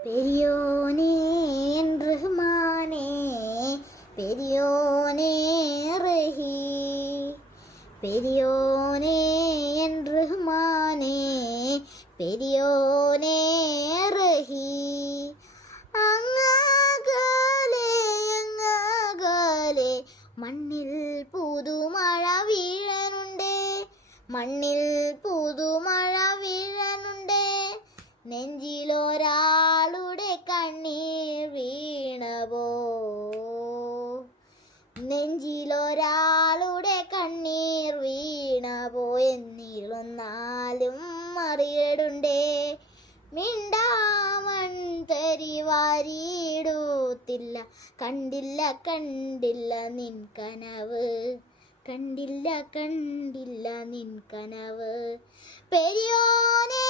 പെരിയോനേ റഹ്മാനേ പെരിയോനേ റഹീ പെരിയോനേ റഹ്മാനേ പെരിയോനേ റഹീ അങ്ങകലെ അങ്ങകലെ മണ്ണിൽ പുതുമഴ വീഴനുണ്ട് മണ്ണിൽ പുതുമഴ വീഴനുണ്ട് നെഞ്ചിലൊരാളുടെ കണ്ണീർ വീണവോ നെഞ്ചിലൊരാളുടെ കണ്ണീർ വീണവോ എന്നിരുന്നാലും മറിയടുണ്ടേ മിണ്ടാമൺ തരി വാരിയിടൂത്തില്ല കണ്ടില്ല കണ്ടില്ല നിൻ കനവ് കണ്ടില്ല കണ്ടില്ല നിൻ കനവ് പെരിയോനേ